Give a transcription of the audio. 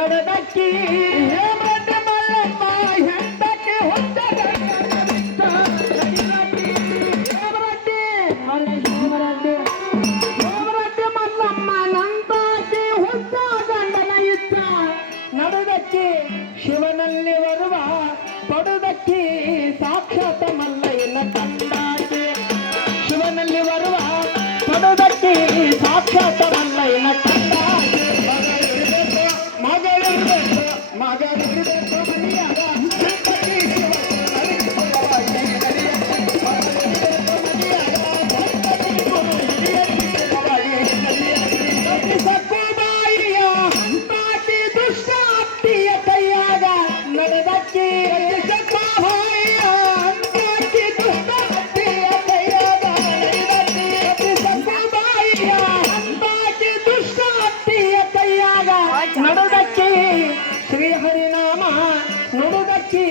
ಮಲ್ಲಡದಕ್ಕಿ ಮಲ್ಲಮ್ಮ ಹೆಂಡಕ್ಕೆ ಮಲ್ಲಮ್ಮ ಶಿವನಲ್ಲಿ ಬರುವ, ಪಡುದಕ್ಕಿ ಸಾಕ್ಷಾತ್ ಮಲ್ಲಯ್ಯನ ಕಂಡಾಕೆ ಶಿವನಲ್ಲಿ ಬರುವ, ಪಡುದಕ್ಕಿ ಸಾಕ್ಷಾತ್ ಮಲ್ಲಯ್ಯನ आगे श्री हरिनामा नुमुदच्ची